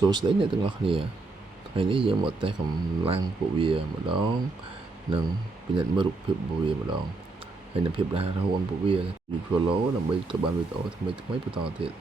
số đấy này từng ngọc nè ngàyนี้ยังหมดแต่กำลังปวีมาดองหนึ่งเป็นยันมารุเพียบปวีมาดองให้นำเพียบได้ทั้งวันปวีอยู่ชัวโลนำไปตัวบ้านไปโตทำไมไม่ไปต่อเถิด